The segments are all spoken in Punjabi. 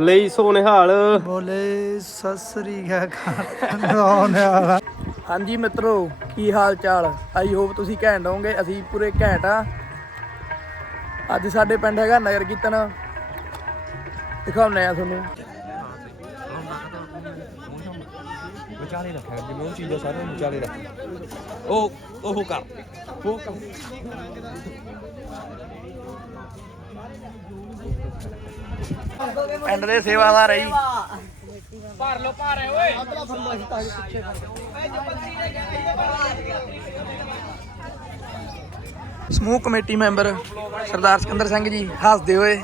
ਲਈ ਸੋਨੇਹਾਲ। ਬੋਲੇ ਸਤਿ ਸ੍ਰੀ ਅਕਾਲ। ਹਾਂਜੀ ਮਿੱਤਰੋ ਕੀ ਹਾਲ ਚਾਲ? ਆਈ ਹੋਪ ਤੁਸੀਂ ਘੈਂਟ ਹੋਵੋਗੇ ਅਸੀਂ ਪੂਰੇ ਘੈਂਟ ਆ। ਅੱਜ ਸਾਡੇ ਪਿੰਡ ਹੈਗਾ ਨਗਰ ਕੀਰਤਨ। ਦਿਖਾਉਣੇ ਆ ਤੁਹਾਨੂੰ। ਵਿਚਾਲੇ ਰੱਖਿਆ ਜਿਵੇਂ ਉਹ ਚੀਜ਼ਾਂ ਸਾਰੀਆਂ ਵਿਚਾਲੇ ਰੱਖ ਉਹ ਉਹ ਕਰ ਉਹ ਕਰ। ਪਿੰਡ ਦੇ ਸੇਵਾਦਾਰ ਹੈ ਜੀ ਸਮੂਹ ਕਮੇਟੀ ਮੈਂਬਰ ਸਰਦਾਰ ਸਿਕੰਦਰ ਸਿੰਘ ਜੀ ਹੱਸਦੇ ਹੋਏ।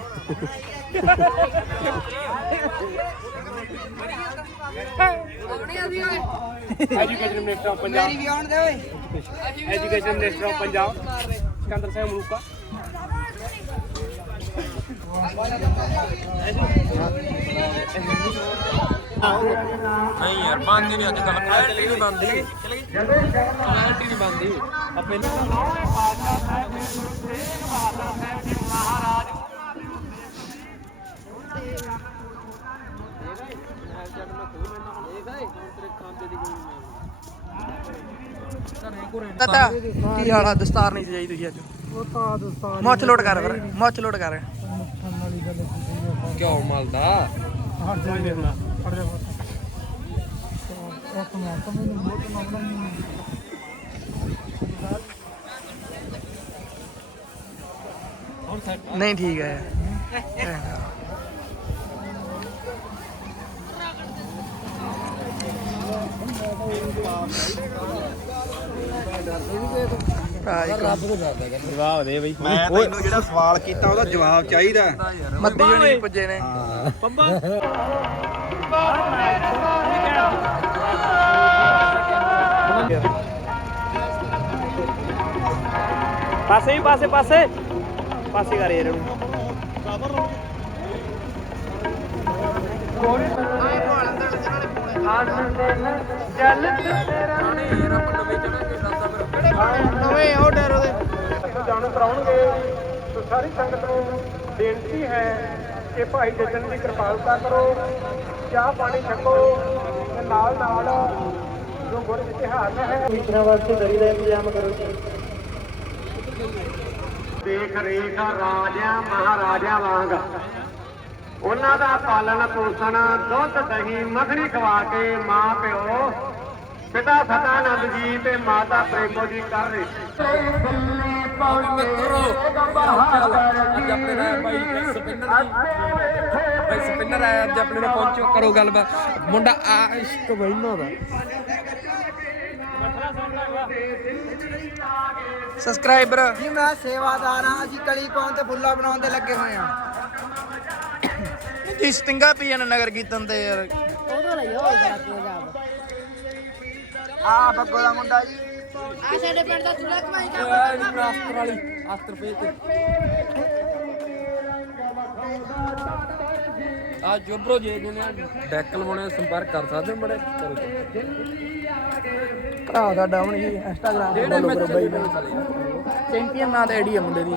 ਐਜੂਕੇਸ਼ਨ ਮਿਨਿਸਟਰ ਆਫ ਪੰਜਾਬ ਮੇਰੀ ਵੀ ਆਉਣ ਦੇ ਓਏ। Education minister of Punjab Sikandar Singh Maluka. ਨਹੀਂ ਯਾਰ ਬੰਦੀ ਨਹੀਂ ਅੱਜ ਕੱਲ ਕੁਆਲਿਟੀ ਨਹੀਂ ਬੰਦੀ ਕੁਆਲਿਟੀ ਨਹੀਂ ਬੰਦੀ ਆਪੇ ਤਤਾ ਕੀ ਹਾਲ ਆ? ਦਸਤਾਰ ਨਹੀਂ ਸਜਾਈ ਤੁਸੀਂ ਅੱਜ? ਉਹ ਤਾਂ ਦਸਤਾਰ ਮੁੱਛ ਲੋਟ ਕਰ ਫਿਰ ਮੁੱਛ ਲੋਟ ਕਰ ਮੁੱਠਣ ਵਾਲੀ ਗੱਲ ਕੀਤੀ ਕਿਉਂ ਮਲਦਾ ਹਟ ਜਾ ਦੇਖਣਾ ਹਟ ਜਾ ਇੱਕ ਮਿੰਟ ਮੈਨੂੰ ਬਹੁਤ ਨਾ ਬਣਾਉਣੀ ਨਹੀਂ ਠੀਕ ਹੈ। ਭਰਾ ਜੀ ਕੰਮ- ਜਵਾਬ ਦੇ ਬਈ। ਮੈਂ ਤੈਨੂੰ ਜਿਹੜਾ ਸਵਾਲ ਕੀਤਾ ਉਹਦਾ ਜਵਾਬ ਚਾਹੀਦਾ। ਮੱਦੀ ਹੋਣੀ ਪੁੱਜੇ ਨੇ। ਪਾਸੇ ਪਾਸੇ ਪਾਸੇ। ਪਾਸੇ ਕਰ ਯਾਰ ਇਹਨੂੰ। ਨਵੇਂ ਆਰਡਰ ਉਹਦੇ। ਜਾਣ ਕਰਾਉਣਗੇ ਸੋ ਸਾਰੀ ਸੰਗਤ ਨੂੰ ਬੇਨਤੀ ਹੈ ਕਿ ਭਾਈ ਜੱਜਣ ਦੀ ਕਿਰਪਾਲਤਾ ਕਰੋ ਚਾਹ ਪਾਣੀ ਛਕੋ ਤੇ ਨਾਲ ਨਾਲ ਜੋ ਗੁਰ ਇਤਿਹਾਸ ਹੈ ਟੀਚਰਾਂ ਵਾਸਤੇ ਦਰੀ ਦਾ ਇੰਤਜ਼ਾਮ ਕਰੋ ਦੇਖ ਰੇਖ ਰਾਜਿਆਂ, ਮਹਾਰਾਜਿਆਂ ਵਾਂਗ। ਉਹਨਾਂ ਦਾ ਪਾਲਣ ਪੋਸ਼ਣ ਦੁੱਧ ਦਹੀਂ ਮੱਖਣੀ ਖਵਾ ਕੇ ਮਾਂ ਪਿਓ ਪਿਤਾ ਸਤਾਨੰਦ ਜੀ ਤੇ ਮਾਤਾ ਪ੍ਰੇਮੋ ਜੀ ਕਰ ਰਹੇ ਮਿੱਤਰੋ ਅੱਜ ਆਪਣੇ ਨਾਲ ਬਾਈ ਸਪਿੰਨਰ ਬਾਈ ਸਪਿੰਨਰ ਆਇਆ ਅੱਜ ਆਪਣੇ ਨਾਲ ਪਹੁੰਚੋ ਕਰੋ ਗੱਲਬਾਤ ਮੁੰਡਾ ਆਸ਼ਕ ਬੈਨਾ ਦਾ ਸਬਸਕ੍ਰਾਈਬਰ ਜੀ ਮੈਂ ਸੇਵਾਦਾਰ ਹਾਂ। ਅਸੀਂ ਕਲੀ ਪਾਉਣ ਤੇ ਫੁੱਲਾ ਬਣਾਉਣ ਤੇ ਲੱਗੇ ਹੋਏ ਹਾਂ। ਜੀ ਸਟਿੰਗਾ ਪੀਣ ਨਗਰ ਕੀਰਤਨ ਤੇ ਯਾਰ। ਆ ਬੱਗੋ ਦਾ ਮੁੰਡਾ ਜੀ। ਆ ਸਾਡੇ ਪਿੰਡ ਦਾ ਚੁੱਲ੍ਹਾ ਕਮਾਈ ਅਸਤਰ ਵਾਲੀ ਅਸਤਰ ਪੇ ਤੇ। ਆ ਜੋਬਰੋ ਜੇ ਜਿਹਨੇ ਡੈਕ ਲਵਾਉਣੇ ਸੰਪਰਕ ਕਰ ਸਕਦੇ ਹੋ ਬੜੇ? ਕਰੋ ਭਰਾ ਦਾ ਡਾਊਨ ਇੰਸਟਾਗ੍ਰਾਮ ਤੇ ਚੱਲੇ ਚਲੇ ਚੈਂਪੀਅਨ ਨਾਂ ਤੇ ਆਈਡੀ ਆ ਮੁੰਡੇ ਦੀ।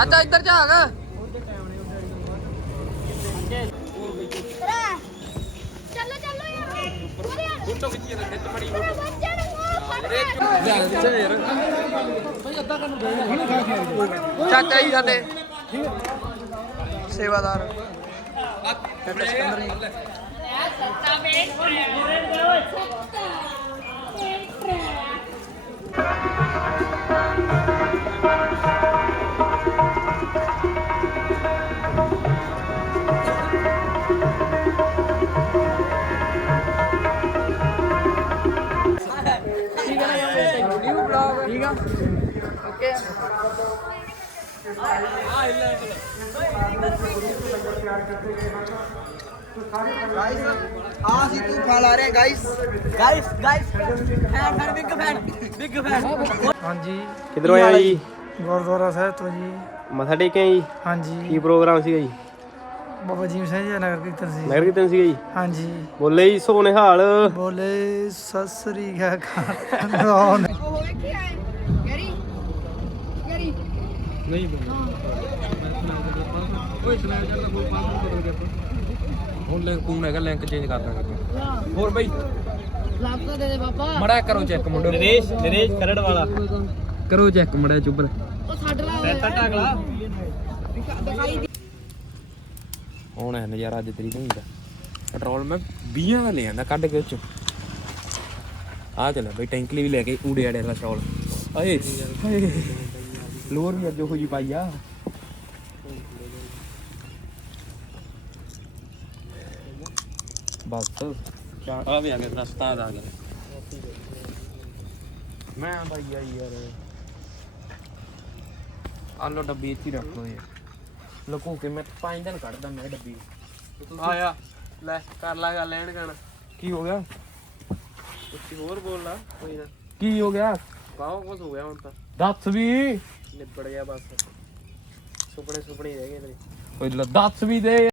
ਚਾਚਾ ਇੱਧਰ ਝਾਕ। ਚੱਲੋ ਚੱਲੋ ਯਾਰ ਫੋਟੋ ਖਿੱਚੀ ਨਾ ਨਿੱਤ ਮੜੀ ਚਾਚਾ ਜੀ ਸਾਡੇ ਸੇਵਾਦਾਰ। ਚਾਚਾ ਸਿਕੰਦਰ ਜੀ। ਠੀਕ ਆ? ਓਕੇ। ਗਾਇਸ ਆ ਸੀ ਤੂਫਾਨ ਆ ਰਿਹਾ guys guys guys fan fan big fan big fan ਹਾਂਜੀ। ਕਿਧਰੋਂ ਆਇਆ ਜੀ? ਗੁਰਦੁਆਰਾ ਸਾਹਿਬ ਤੋਂ ਜੀ। ਮੱਥਾ ਟੇਕਿਆ ਜੀ? ਹਾਂਜੀ। ਕੀ ਪ੍ਰੋਗਰਾਮ ਸੀਗਾ ਜੀ? ਬਾਬਾ ਜੀਮ ਸਿੰਘ ਜੀ ਨਗਰ ਕੀਰਤਨ ਸੀ। ਨਗਰ ਕੀਰਤਨ ਸੀਗਾ ਜੀ? ਹਾਂਜੀ। ਬੋਲੇ ਜੀ ਸੋਨੇਹਾਲ ਬੋਲੇ ਸਤਿ ਸ੍ਰੀ ਅਕਾਲ। ਉਹ ਵੇਖੀ ਆਏ ਹੁਣ ਲਿੰਕ ਫੋਨ ਹੈਗਾ ਲਿੰਕ ਚੇਂਜ ਕਰ ਦਾਂਗੇ ਹੋਰ ਬਈ? ਲੱਭ ਤਾਂ ਦੇ ਦੇ ਬਾਬਾ ਮੜਾ ਕਰੋ ਚੈੱਕ ਮੁੰਡੇ ਨਰੇਸ਼ ਨਰੇਸ਼ ਖਰੜ ਵਾਲਾ। ਕਰੋ ਚੈੱਕ ਮੜਾ ਚੁੱਬਰ ਉਹ ਛੱਡ ਲਾ ਸੈਂਟਰ ਟਾਗਲਾ ਦਿਖਾਈ ਦੇ। ਹੁਣ ਹੈ ਨਜ਼ਾਰਾ ਅੱਜ ਤੇਰੀ ਨਹੀਂ ਦਾ ਪੈਟਰੋਲ ਮੈਂ 20 ਦਾ ਲੈ ਆਂਦਾ ਕੱਢ ਕੇ ਆ ਚੱਲ ਬਈ ਟੈਂਕਲੀ ਵੀ ਲੈ ਕੇ ਊੜੇ ਆੜੇ ਦਾ ਪੈਟਰੋਲ ਆਏ ਹਾਏ। ਲੋਰ ਵੀ ਅੱਜ ਉਹ ਜੀ ਪਾਈ ਆ। ਬਸ। ਆ ਵੀ ਆ ਗਿਆ ਰਸਤਾ ਆ ਗਿਆ ਮੈਂ ਆਈ ਯਾਰ। ਆਲੋ ਡੱਬੀ ਇੱਥੇ ਰੱਖ ਲੋ ਯਾਰ। ਲੁਕੋ ਕੇ ਮੈਂ ਪੰਜ ਦਿਨ ਕੱਢਦਾ ਮੈਂ ਡੱਬੀ। ਆਇਆ। ਲੈ ਕਰ ਲਾ ਗੱਲ ਲੈਣ ਕਣ ਕੀ ਹੋ ਗਿਆ? ਕੁਝ ਹੋਰ ਬੋਲ ਲਾ ਕੋਈ ਨਾ। ਕੀ ਹੋ ਗਿਆ? ਬਾਹੋ ਕੁਝ ਹੋ ਗਿਆ ਹੁਣ ਤਾਂ। ਦੱਸ ਵੀ। ਨਿਬੜ ਗਿਆ ਬਸ। ਸੁਪਨੇ ਸੁਪਨੇ ਹੀ ਰਹਿ ਗਏ ਤੇਰੇ। ਓਏ ਲੈ ਦੱਸ ਵੀ ਦੇ।